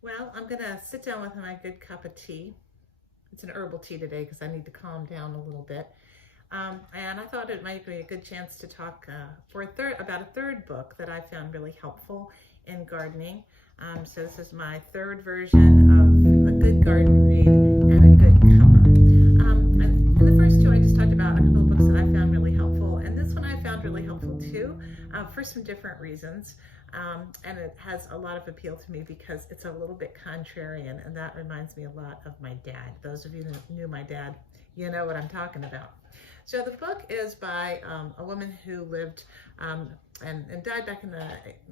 Well, I'm gonna sit down with my good cup of tea. It's an herbal tea today because I need to calm down a little bit. And I thought it might be a good chance to talk about a third book that I found really helpful in gardening. So this is my third version of a good garden read and a good Cuppa. And the first two I just talked about a couple of books that I found really helpful, and this one I found really helpful too, for some different reasons. And it has a lot of appeal to me because it's a little bit contrarian, and that reminds me a lot of my dad. Those of you who knew my dad, you know what I'm talking about. So the book is by a woman who lived and died back in the,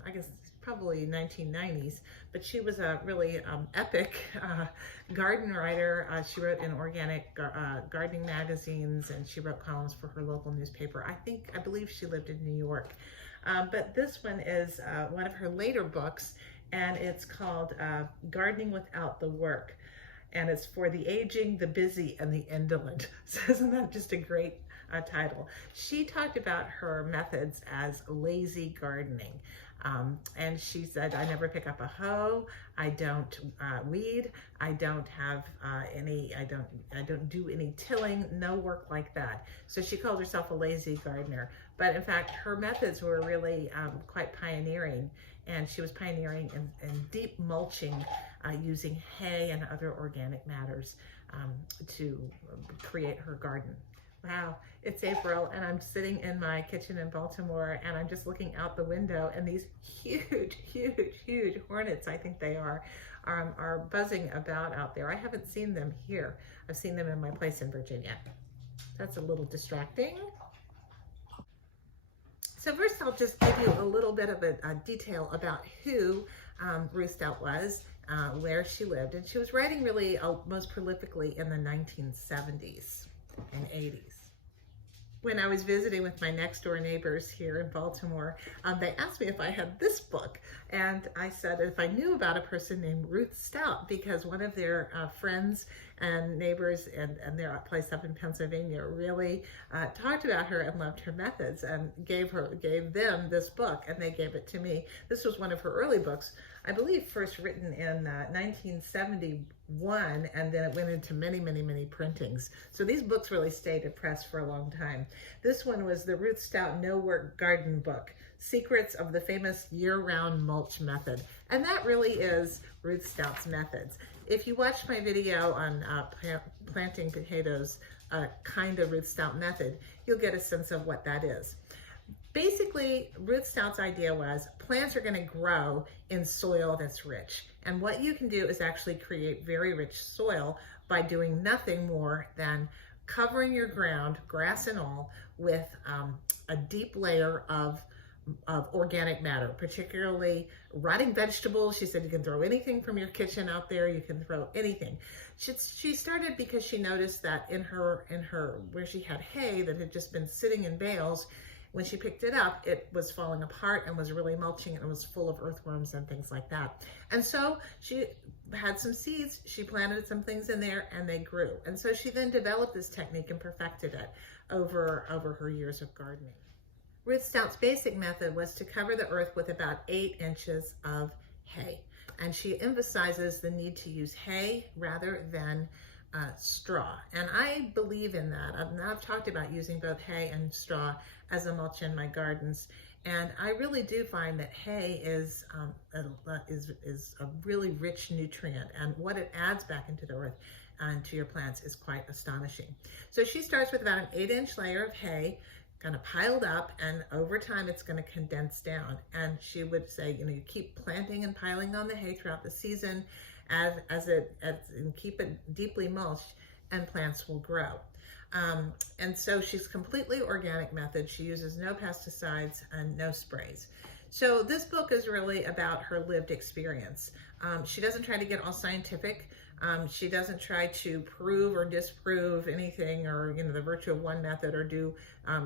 I guess, probably 1990s, but she was a really epic garden writer. She wrote in organic gardening magazines, and she wrote columns for her local newspaper. I believe she lived in New York. But this one is one of her later books, and it's called Gardening Without the Work. And it's for the aging, the busy, and the indolent. So isn't that just a great title? She talked about her methods as lazy gardening. And she said, I never pick up a hoe, I don't weed, I don't have I don't do any tilling, no work like that. So she called herself a lazy gardener. But in fact, her methods were really quite pioneering, and she was pioneering in deep mulching using hay and other organic matters to create her garden. Wow, it's April, and I'm sitting in my kitchen in Baltimore, and I'm just looking out the window, and these huge hornets, I think they are buzzing about out there. I haven't seen them here. I've seen them in my place in Virginia. That's a little distracting. So first, I'll just give you a little bit of a detail about who Ruth Stout was, where she lived, and she was writing really most prolifically in the 1970s and 80s. When I was visiting with my next door neighbors here in Baltimore, they asked me if I had this book, and I said if I knew about a person named Ruth Stout, because one of their friends and neighbors and their place up in Pennsylvania really talked about her and loved her methods, and gave them this book, and they gave it to me. This was one of her early books, I believe first written in 1971, and then it went into many printings. So these books really stayed at press for a long time. This one was the Ruth Stout No Work Garden Book, Secrets of the Famous Year-Round Mulch Method. And that really is Ruth Stout's methods. If you watch my video on planting potatoes, kind of Ruth Stout method, you'll get a sense of what that is. Basically, Ruth Stout's idea was plants are going to grow in soil that's rich. And what you can do is actually create very rich soil by doing nothing more than covering your ground, grass and all, with a deep layer of organic matter, particularly rotting vegetables. She said you can throw anything from your kitchen out there, you can throw anything. She started because she noticed that in her where she had hay that had just been sitting in bales, when she picked it up, it was falling apart and was really mulching, and it was full of earthworms and things like that. And so she had some seeds, she planted some things in there, and they grew. And so she then developed this technique and perfected it over her years of gardening. Ruth Stout's basic method was to cover the earth with about 8 inches of hay. And she emphasizes the need to use hay rather than straw. And I believe in that. I've talked about using both hay and straw as a mulch in my gardens. And I really do find that hay is a really rich nutrient, and what it adds back into the earth and to your plants is quite astonishing. So she starts with about an 8-inch layer of hay, kind of piled up, and over time it's going to condense down. And she would say, you keep planting and piling on the hay throughout the season and keep it deeply mulched, and plants will grow. And so she's completely organic method. She uses no pesticides and no sprays. So this book is really about her lived experience. She doesn't try to get all scientific. She doesn't try to prove or disprove anything, or the virtue of one method, or do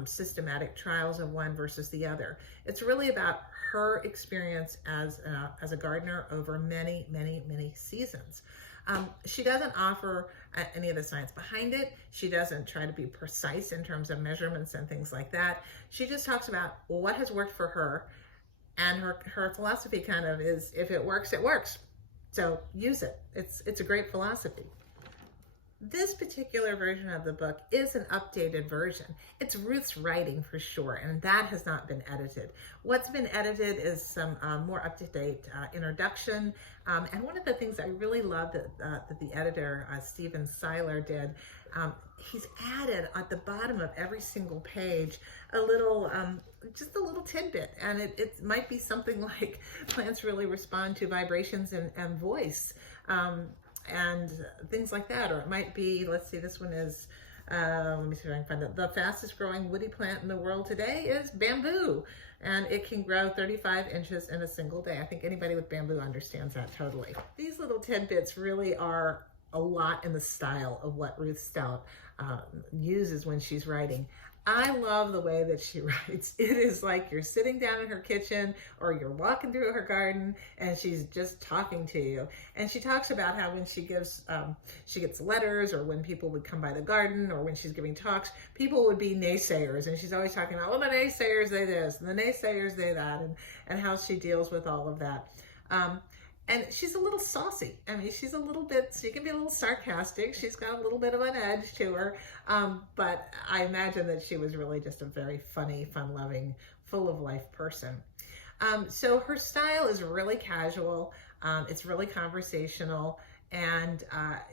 systematic trials of one versus the other. It's really about her experience as a gardener over many seasons. She doesn't offer any of the science behind it. She doesn't try to be precise in terms of measurements and things like that. She just talks about what has worked for her, and her philosophy kind of is, if it works, it works. So use it. It's a great philosophy. This particular version of the book is an updated version. It's Ruth's writing for sure, and that has not been edited. What's been edited is some more up-to-date introduction. And one of the things I really love that the editor, Stephen Seiler, did, he's added at the bottom of every single page a little, just a little tidbit. And it might be something like plants really respond to vibrations and voice. And things like that, or it might be, let's see, this one is, let me see if I can find it. The fastest growing woody plant in the world today is bamboo, and it can grow 35 inches in a single day. I think anybody with bamboo understands that totally. These little tidbits really are a lot in the style of what Ruth Stout uses when she's writing. I love the way that she writes. It is like you're sitting down in her kitchen or you're walking through her garden and she's just talking to you. And she talks about how when she gives, she gets letters, or when people would come by the garden, or when she's giving talks, people would be naysayers. And she's always talking about, well, the naysayers, they this, and the naysayers, they that, and how she deals with all of that. And she's a little saucy. I mean, she's a little bit, she can be a little sarcastic. She's got a little bit of an edge to her. But I imagine that she was really just a very funny, fun-loving, full of life person. So her style is really casual. It's really conversational. And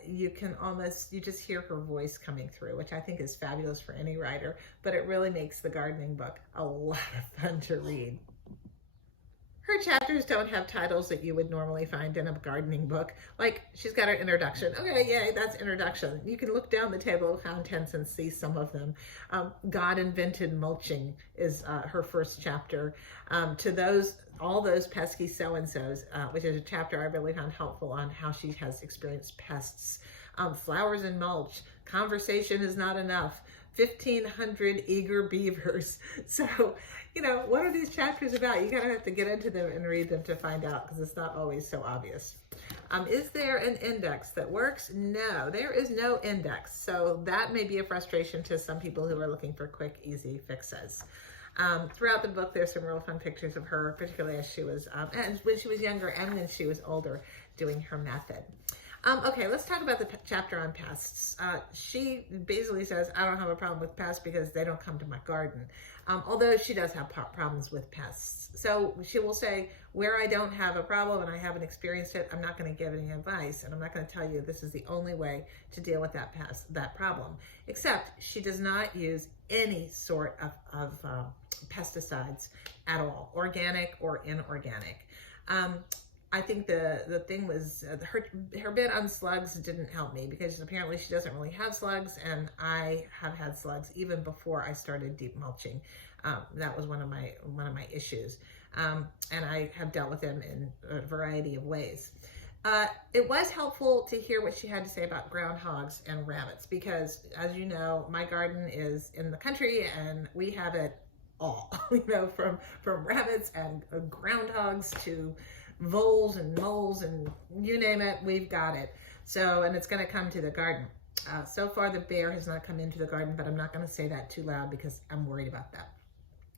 you can almost, you just hear her voice coming through, which I think is fabulous for any writer. But it really makes the gardening book a lot of fun to read. Her chapters don't have titles that you would normally find in a gardening book. Like, she's got her introduction. Okay, yay, that's introduction. You can look down the table of contents and see some of them. God invented mulching is her first chapter. To all those pesky so-and-sos, which is a chapter I really found helpful on how she has experienced pests. Flowers and mulch. Conversation is not enough. 1,500 eager beavers. So, you know, what are these chapters about? You gotta have to get into them and read them to find out, because it's not always so obvious. Is there an index that works? No, there is no index. So that may be a frustration to some people who are looking for quick, easy fixes. Throughout the book, there's some real fun pictures of her, particularly as she was, and when she was younger and when she was older, doing her method. Okay, let's talk about the chapter on pests. She basically says, I don't have a problem with pests because they don't come to my garden. Although she does have problems with pests. So she will say, where I don't have a problem and I haven't experienced it, I'm not going to give any advice, and I'm not going to tell you this is the only way to deal with that problem. Except she does not use any sort of pesticides at all, organic or inorganic. I think the thing was her bit on slugs didn't help me, because apparently she doesn't really have slugs, and I have had slugs even before I started deep mulching. That was one of my issues, and I have dealt with them in a variety of ways. It was helpful to hear what she had to say about groundhogs and rabbits, because as you know, my garden is in the country and we have it all, you know, from rabbits and groundhogs to voles and moles and you name it, we've got it. So, and it's going to come to the garden. So far the bear has not come into the garden, but I'm not going to say that too loud because I'm worried about that.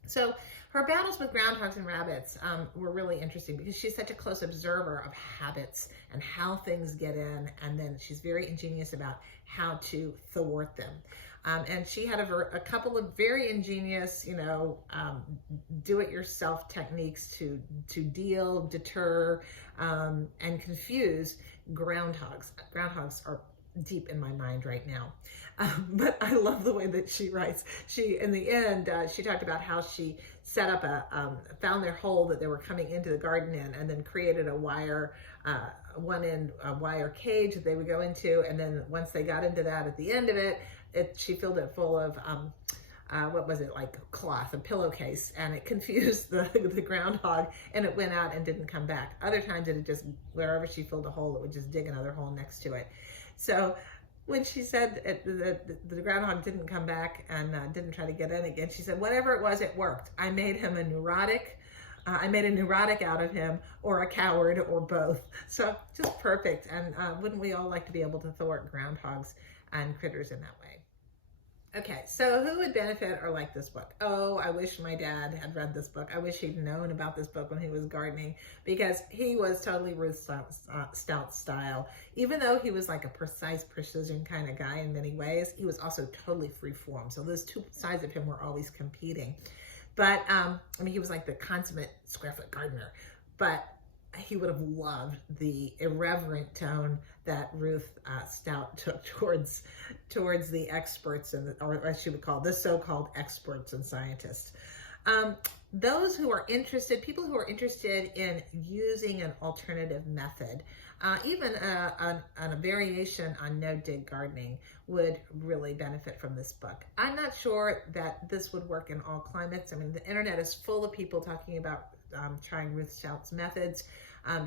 So her battles with groundhogs and rabbits were really interesting, because she's such a close observer of habits and how things get in, and then she's very ingenious about how to thwart them. And she had a couple of very ingenious, you know, do-it-yourself techniques to deter, and confuse groundhogs. Groundhogs are deep in my mind right now. But I love the way that she writes. In the end, she talked about how she set up found their hole that they were coming into the garden in, and then created a wire, a wire cage that they would go into. And then once they got into that, at the end of it, she filled it full of, what was it, like cloth, a pillowcase, and it confused the groundhog, and it went out and didn't come back. Other times it would just, wherever she filled a hole, it would just dig another hole next to it. So when she said the groundhog didn't come back and didn't try to get in again, she said, whatever it was, it worked. I made him a neurotic. I made a neurotic out of him, or a coward, or both. So just perfect. And wouldn't we all like to be able to thwart groundhogs and critters in that way? Okay, so who would benefit or like this book? Oh, I wish my dad had read this book. I wish he'd known about this book when he was gardening, because he was totally Ruth Stout style. Even though he was like a precise precision kind of guy in many ways, he was also totally free form. So those two sides of him were always competing. But I mean, he was like the consummate square foot gardener. But he would have loved the irreverent tone that Ruth Stout took towards the experts, or as she would call the so-called experts and scientists. Those who are interested, people who are interested in using an alternative method, even a variation on no-dig gardening, would really benefit from this book. I'm not sure that this would work in all climates. I mean, the internet is full of people talking about trying Ruth Stout's methods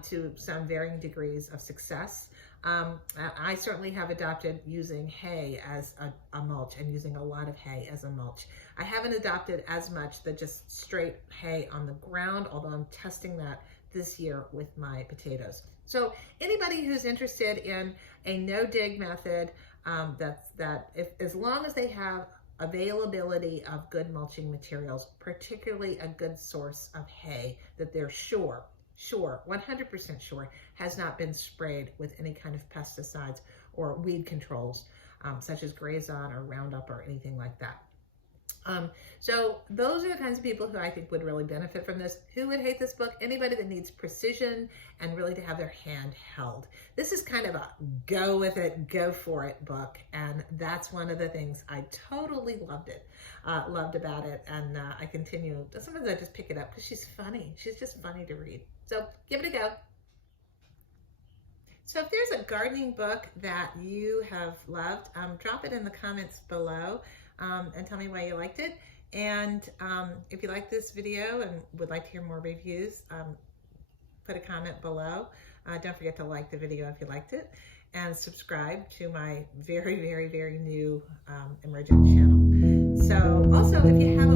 to some varying degrees of success. I certainly have adopted using hay as a mulch, and using a lot of hay as a mulch. I haven't adopted as much the just straight hay on the ground, although I'm testing that this year with my potatoes. So anybody who's interested in a no-dig method, as long as they have availability of good mulching materials, particularly a good source of hay that they're sure, 100% sure has not been sprayed with any kind of pesticides or weed controls, such as Grazon or Roundup or anything like that. So those are the kinds of people who I think would really benefit from this. Who would hate this book? Anybody that needs precision and really to have their hand held. This is kind of a go with it, go for it book. And that's one of the things I totally loved about it. And I continue, sometimes I just pick it up because she's funny. She's just funny to read. So give it a go. So if there's a gardening book that you have loved, drop it in the comments below. And tell me why you liked it. And if you like this video and would like to hear more reviews, put a comment below. Don't forget to like the video if you liked it, and subscribe to my very, very, very new emergent channel. So also, if you have